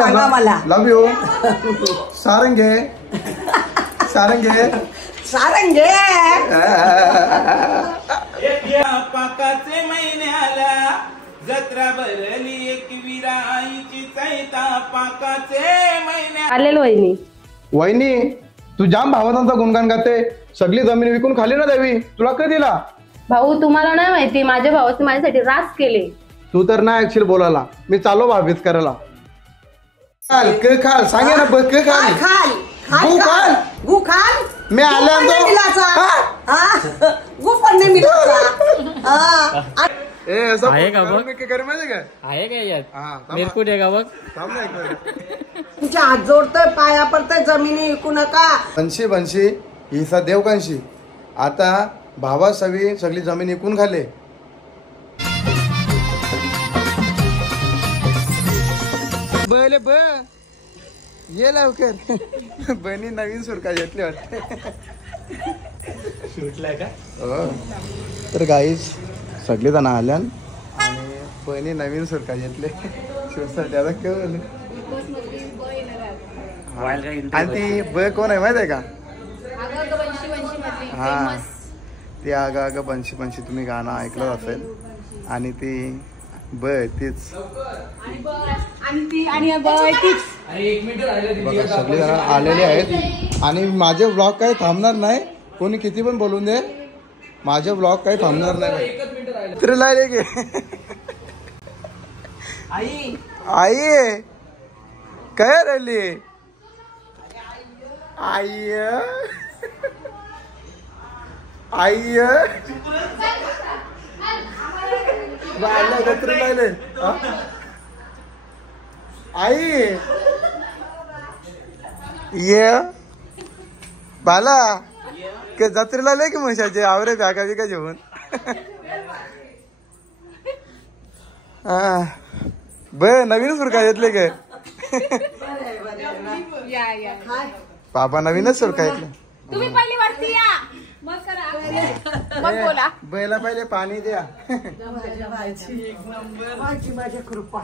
मला लव यू सारंगे सारंगे सारंगे पाकाचे महिन्याला जत्रा भरली एक विराईची चैता पाकाचे महिन्या आलेलो वहिनी. वहिनी तू जाम भावांचा गुणगान गाते. सगळी जमीन विकून खाली ना द्यावी तुला कधी दिला. भाऊ तुम्हाला नाही माहिती माझ्या भावाने माझ्यासाठी रास केले. तू तर नाही ऍक्च्युअली बोलायला. मी चाललो भाभीच करायला. खाल क खाल सांगे ना ब क खाल खाल गु खाल गु खाल मी आल्या गु पण नाही मिळाला. ए असं आहे का बघ? मी काय करू माहिती का आहे काय यात हा मिरकुट आहे का बघ. थांब ना एक मिनिट. तुमच्या हात जोडतोय पाया पडतोय जमिनी विकू नका. बनशी बनशी हिसा देवकांशी आता भावा सवी सगळी जमीन विकून खाले. बले ब ये लवकर बनी नवीन सुरका घेतली वाटते. सुटलाय का हो तर गाईज सगळे जण आल्यान आणि बनी नवीन सुरका घेतले. त्याला केवळ आणि ती ब कोण आहे माहित आहे का. हा ती आग आग बनशी बनशी तुम्ही गाणं ऐकलं असेल आणि ती ब तीच बघा सगळे जण आलेले आहेत आणि माझे ब्लॉग काही थांबणार नाही. कोणी किती पण बोलून दे माझे ब्लॉग काही थांबणार नाही. तिला गे आई काय राहिली आई आई आई ये बाला के जत्रेला लय की म्हशाचे आवरे बॅगा बिगा जेवण. ब नवीनच सुरका घेतले गे बाबा नवीनच सुरका घेतले. तुम्ही पहिली वरती या मग करा मग बोला. बैला पहिले पाणी द्या. माझी कृपा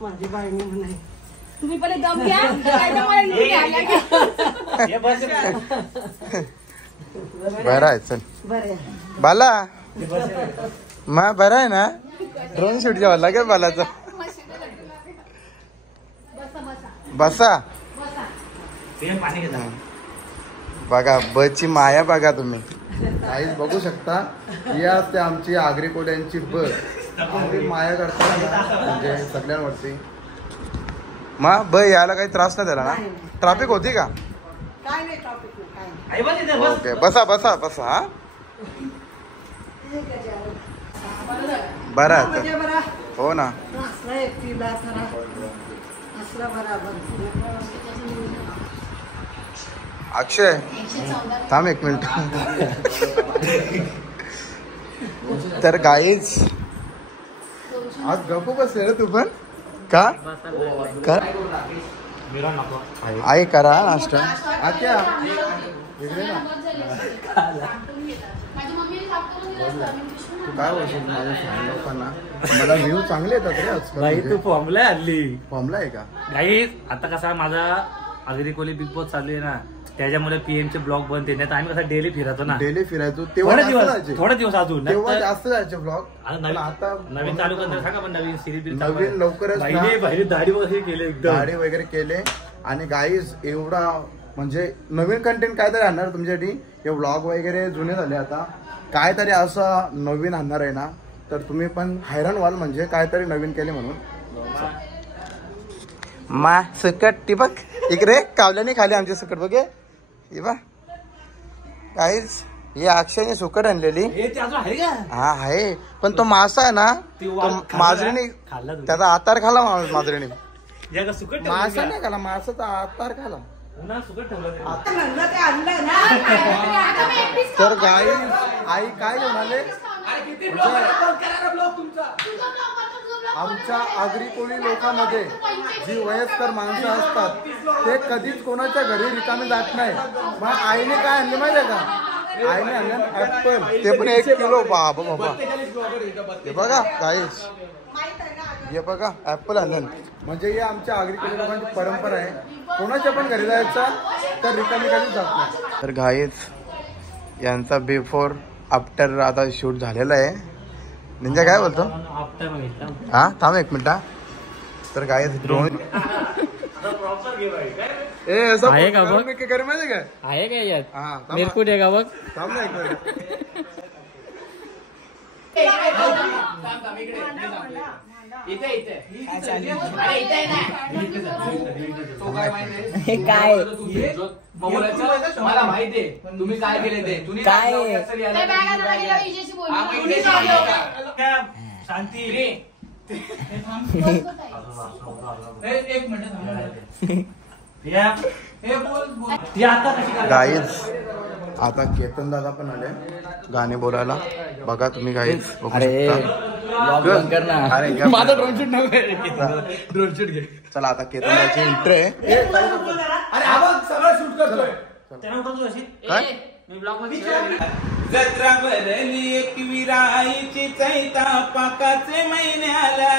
माझी बाईने म्हणाय तुम्ही पहिले दम घ्या त्याच्यामुळे निघून आल्या. बरं आहे चल बरे बाला मा बरं आहे ना. ड्रोन शूट घ्यावा लागेल बालाचा. बसा बघा बची माया बघा तुम्ही काहीच बघू शकता. या ते आमची आगरी कोड्यांची बस माया करतात म्हणजे सगळ्यांवरती. मा ब यायला काही त्रास नाही झाला ना. ट्रॅफिक होती का. काय नाही टॉपिक काय ओके बसा बसा बसा. हा बरं आहे बरा हो ना. असला एकटीला असला बराबर. अक्षय थांब एक मिनिट. तर गाईज आज गप्पू बसले रे तू पण का कर आई करा नाश्ता. आत्या इकडे ना. तू काय बोलशील माझ्या फॅन लोकांना. मला व्ह्यू चांगले येतात रे आजकाल. तू फॉर्मला हल्ली फॉर्मला आहे का गाई. आता कसा माझा आगरी कोली बिग बॉस चालू आहे ना त्याच्यामुळे पीएम चे ब्लॉग बनते. नाही तर आम्ही कसं डेली फिरतो ना. डेली फिरायचो तेव्हा थोडे दिवस अजून तेव्हा जास्त जायचे ब्लॉग. आता नवीन चालू करणार सांगा पण नवीन सिरीज नवीन लवकरच बाहेर दाढी वगैरे केले एकदम दाढी वगैरे केले. आणि गाईज एवढा म्हणजे नवीन कंटेंट काहीतरी आणणार तुमच्यासाठी. हे व्लॉग वगैरे जुने झाले आता काहीतरी असं नवीन आणणार आहे ना. तर तुम्ही पण हैराण व्हाल म्हणजे काहीतरी नवीन केले म्हणून. मा सुकट ती बघ इकडे कावल्याने खाली आमची सुकट बघे हे बा काहीच. हे अक्षयने सुकट आणलेली. हा आहे पण तो मासा आहे ना तो माजरीने त्याचा आतार खाला. माजरीने मासा नाही खाला मासाचा आतार खाला. तर गाई आई काय घेऊन आले. आमच्या आगरी कोळी लोकांमध्ये जी वयस्कर माणसं असतात ते कधीच कोणाच्या घरी रिकामी जात नाही. मग आईने काय आणले माहितीये का. आईने आणले ऍपल. ते पण 1 किलो. बाबा बाबा हे बघा गाईस हे बघा ऍपल आनंद म्हणजे हे आमच्या आगरीकडे लोकांची परंपरा आहे. कोणाच्या पण घरी जायचा तर रिकामी जात नाही. तर गाईज यांचा बिफोर आफ्टर आता शूट झालेला आहे. निंजा काय बोलतो हा थांब एक मिनिट. तर गाईज ड्रोन आहे का बघ? कर माहिती काय आहे का यात हा मिरपूट आहे का बघ? थांब ना एक मिनिट. काय मला माहितीये तुम्ही काय केले ते. तुम्ही काय शांती एक मिनिट गाईज आता केतन दादा पण आले गाणे बोलायला. बघा तुम्ही गाईज माझा ड्रोन शूट ड्रोन शूट घे. चला आता केतन दादाची एंट्री आहे. अरे आवाज सगळं शूट करतोय. काय जत्रा भरली एकविराईची चैता पाकाचे महिन्याला.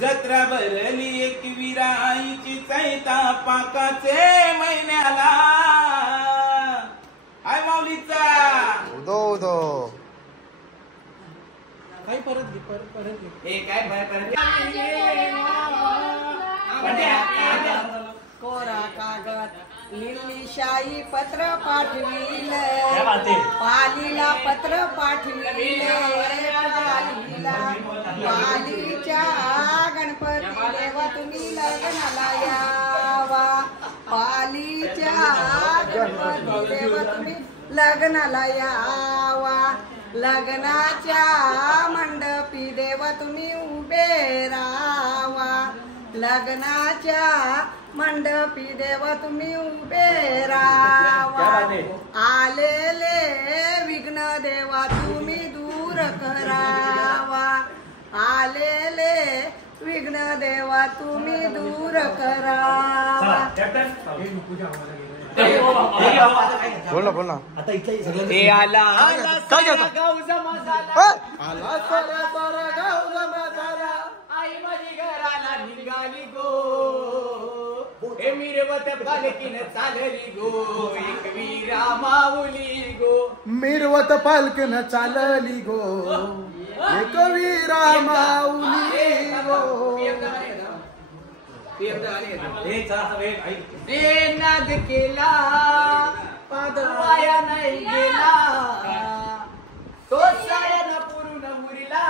जत्रा भरली एकविराईची चैता पाकाचे महिन्याला. आय माऊलीचा उदो उदो काही परत घे परत घे. काय कोरा कागद लिहिली शाई पत्र पाठविल. पालीला पत्र पाठविले. पालीच्या गणपती देवा तुम्ही लग्नाला यावा. पालीच्या गणपती देवा तुम्ही लग्नाला यावा. लग्नाच्या मंडपी देवा तुम्ही उभे राहावा. लग्नाच्या मंडपी देवा तुम्ही उभे राहावा. आलेले विघ्न देवा तुम्ही दूर करावा. आलेले विघ्न देवा तुम्ही दूर करावा. बोल ना बोल ना. आला गावचा मसाला. आला सारा सारा गावचा मसाला. आई माझी घराला निघाली गो. हे मिरवत पालकीन चालली गो. एकवीरा माऊली गो. मिरवत पालकन चालली गो. एकवीरा माऊली गो. नाद केला पादवाया नाही गेला. तो साऱ्यांना पुरून उरला.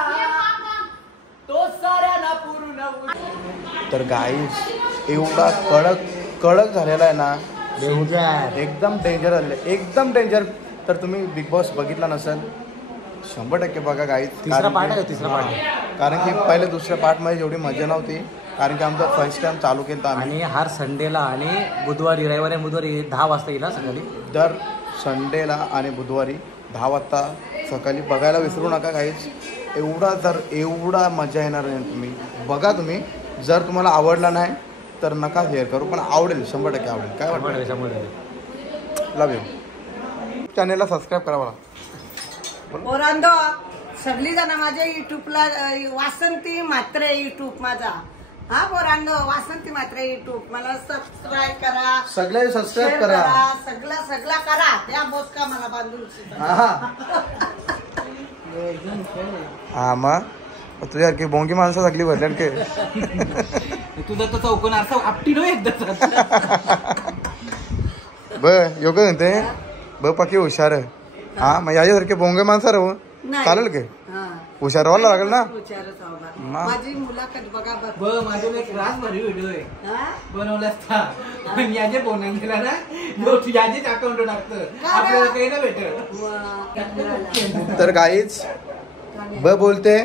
तो साऱ्यांना पुरून उरला. तर गाईज एवढा कडक झालेला आहे ना. एकदम डेंजर झालेलं आहे. एकदम डेंजर. तर तुम्ही बिग बॉस बघितला नसेल 100% बघा गाईज. तिसरा पार्ट आहे तिसरा पार्ट. कारण की पहिले दुसऱ्या पार्टमध्ये एवढी मजा नव्हती. कारण की आमचा फर्स्ट टाइम चालू केलं आम्ही. आणि हर संडेला आणि बुधवारी रविवारी बुधवारी 10 वाजता येईल सकाळी. दर संडेला आणि बुधवारी 10 वाजता सकाळी बघायला विसरू नका गाईज. एवढा मजा येणार नाही. तुम्ही बघा. तुम्ही जर तुम्हाला आवडला नाही तर नका शेअर करू. पण आवडेल 100% आवडेल. काय वाटतं? लव यू. चॅनेलला सबस्क्राईब करा मला. पोरांनो सगळी जण माझ्या युट्यूबला वासंती म्हात्रे युट्यूब माझा. हा पोरांनो वासंती म्हात्रे युट्यूब मला सबस्क्राईब करा. सगळे सबस्क्राईब share करा. सगळा करा. त्या बोसका मला बांधून हा मग तुझ्यासारखी बोंगी माणसं सगळी भरल्यान के. तुझा तर चौकोन असं आपटी नो एकदा. ब योग्य म्हणते ब पक्की हुशार. हा मग याच्यासारखे बोंगे माणसं राहू चालेल के. हुशार व्हायला लागेल ना. माझी मुलाखत बघा बरं. माझ्याकडे एक रास भारी व्हिडिओ आहे बनवला असता. पण याचे बोलून गेला ना याचेच अकाउंट टाकतं. आपल्याला काही ना भेटत. तर गाईच ब बोलते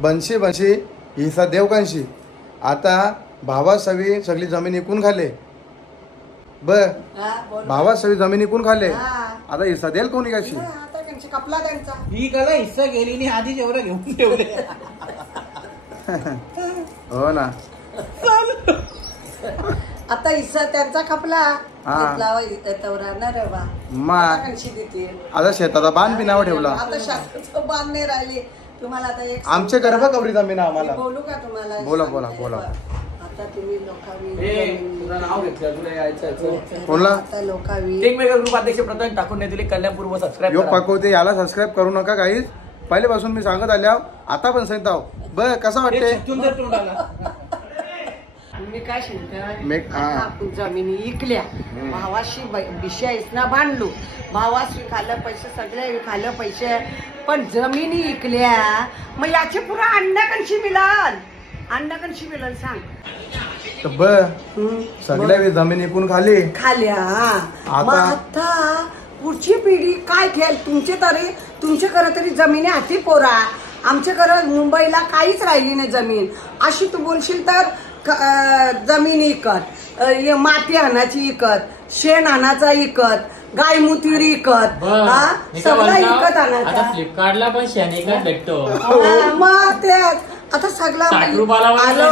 बनशी बनशी हिसा देवकांशी. आता भावा सवी सगळी जमीन इकून खाले. ब भावा सवी जमीन इकून खाले. आता हिसा देल कोणी कशी. कपला त्यांचा ही कला हिस्सा गेली नाही. आधीच एवढं घेऊन ठेवले. हो ना. आता हिस्सा त्यांचा खपला. आता शेताचा बांध बी नाव ठेवला. आता शेताचं बांध नाही राहिली. तुम्हाला आता एक आमचे गरबा कवरी जमीन आहे आम्हाला. बोलू का तुम्हाला? बोला, बोला, बोला. आता तुम्ही लोकांनी तुझं नाव घेतलं तुला यायचं बोला. आता लोकांनी वेगवेगळे ग्रुप अध्यक्ष प्रथम टाकून नाही दिले कल्याणपूर्व सबस्क्राईब यो पकवते याला सबस्क्राईब करू नका काही. पहिल्यापासून मी सांगत आल्या आता पण सांगता बर कसं वाटते. मी काय सांगते मेक आपण जमिनी इकल्या भावाशी विषयच ना भांडलो भावाशी खाल्लं पैसे सगळे खाल्लं पैसे पण जमिनी इकल्या मग याचे पुरा अन्न कशी मिळाल अन्न कशी मिळाल सांग बर सगळ्या जमीन इकून खाली खाल्या मग आता पुढची पिढी काय खेळ तुमच्याकडे तरी जमिनी हाती पोरा आमच्याकडे मुंबईला काहीच राहिली नाही जमीन अशी तू बोलशील तर जमीन इकत माती आणायची इकत शेण आणायचा इकत गाय मुतीर इकत सगळं इकत आणायचं फ्लिपकार्टला पण शेण इकत भेटतो मग ते आता सगळं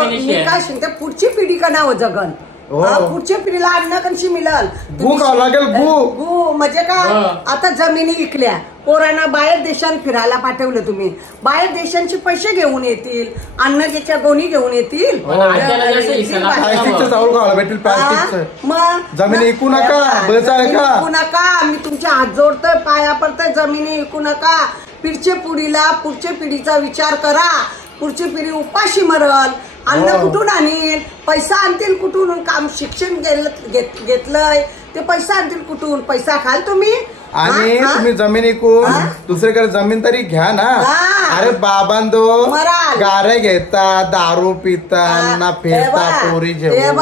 मी काय सांगते पुढची पिढी का नाव जगन पुढच्या पिढीला अन्न कशी मिळाल गु लागेल गु म्हणजे काय आता जमिनी इकल्या पोरांना बाहेर देशात फिरायला पाठवलं तुम्ही बाहेर देशांचे पैसे घेऊन येतील अन्नाच्या गोणी घेऊन येतील मग जमिनी इकू नका मी तुमच्या हात जोडतोय पाया पडतोय जमिनी इकू नका पुढच्या पिढीचा विचार करा पुढची पिढी उपाशी मरल अन्न कुठून आणील पैसा आणतील कुठून काम शिक्षण घेतलंय ते पैसा आणतील कुठून पैसा खाल तुम्ही आणि तुम्ही जमीन इकून दुसरीकडे जमीन तरी घ्या ना अरे बाबांदो गारे घेता दारू पिता ना फिरता पोरी जेवण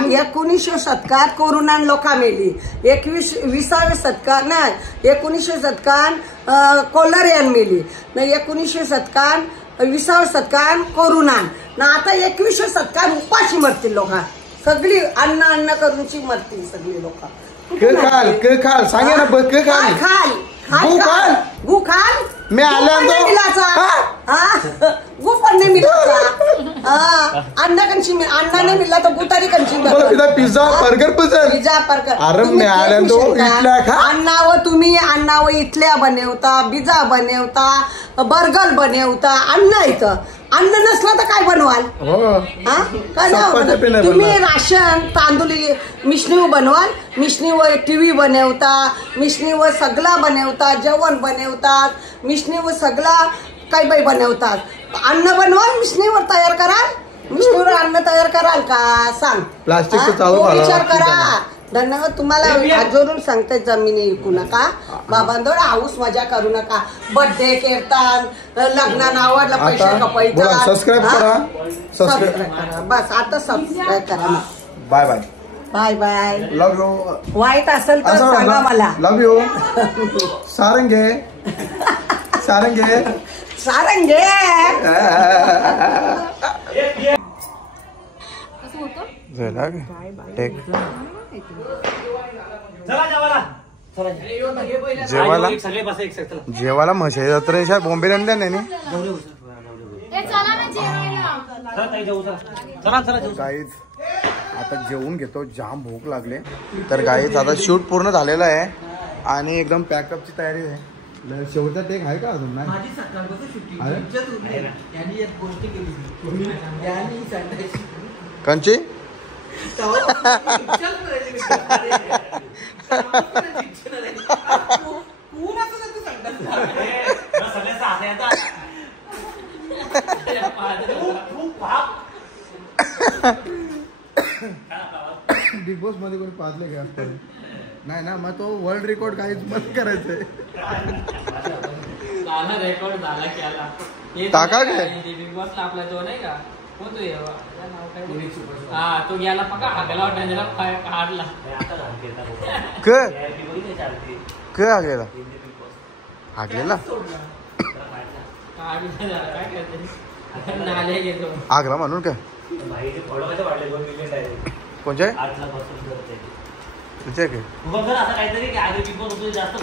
1900 शतकात कोरोना लोका मेली 20व्या शतकात नाही 1900 शतकात कोलरियन मेली 1900 शतकात 20व्या शतकात कोरोना ना आता 21व्या शतकात उपाशी मरतील लोक सगळी अन्न करूनची मरतील सगळी लोक खाल सांगे ना खाल गु खाल मी गु पण नाही मिळाला अन्न कंची अन्न नाही मिळला तर गु तरी कंची पिझ्झा बर्गर अन्नावर तुम्ही अन्नावर इथल्या बनवता पिझ्झा बनवता बर्गर बनवता अन्न इथं अन्न नसलं तर काय बनवाल काय तुम्ही राशन तांदूळ मिशनीवर बनवाल मिशनीवर टीव्ही बनवता मिशनीवर सगळं बनवता जेवण बनवतात मिशनीवर सगळं काही बाई बनवतात अन्न बनवाल मिशनीवर तयार कराल मिशनीवर अन्न तयार कराल का सांग प्लास्टिकचा विचार करा धन्यवाद तुम्हाला हात जोडून सांगते जमिनी विकू नका बाबांदो हाऊस मजा करू नका बर्थडे कीर्तन लग्नानं आवडलं पैसे कपायचं सबस्क्राईब करा बस आता सबस्क्राईब करा bye bye bye bye love you वाईट असेल तर सांगा मला लव यू सारंगे सारंगे सारंगे जेवायला म्हशी जत्रेच्या बोंबे आणल्या नाही गाईज आता जेवून घेतो जाम भूक लागले तर गाईज आता शूट पूर्ण झालेला आहे आणि एकदम पॅकअपची तयारी आहे शेवटचा टेक आहे का अजून नाही कंची बिग बॉस मध्ये कोणी पाजले का नाही ना मग तो वर्ल्ड रेकॉर्ड काहीच बंद करायचंय रेकॉर्ड झाला केला टाका काय बिग बॉसला आपला जो नाही का तो गेला पका हागला वाटायला काढला हागलेला हागलेला आगला म्हणून काय कोणच्या तुझ्या काय जास्त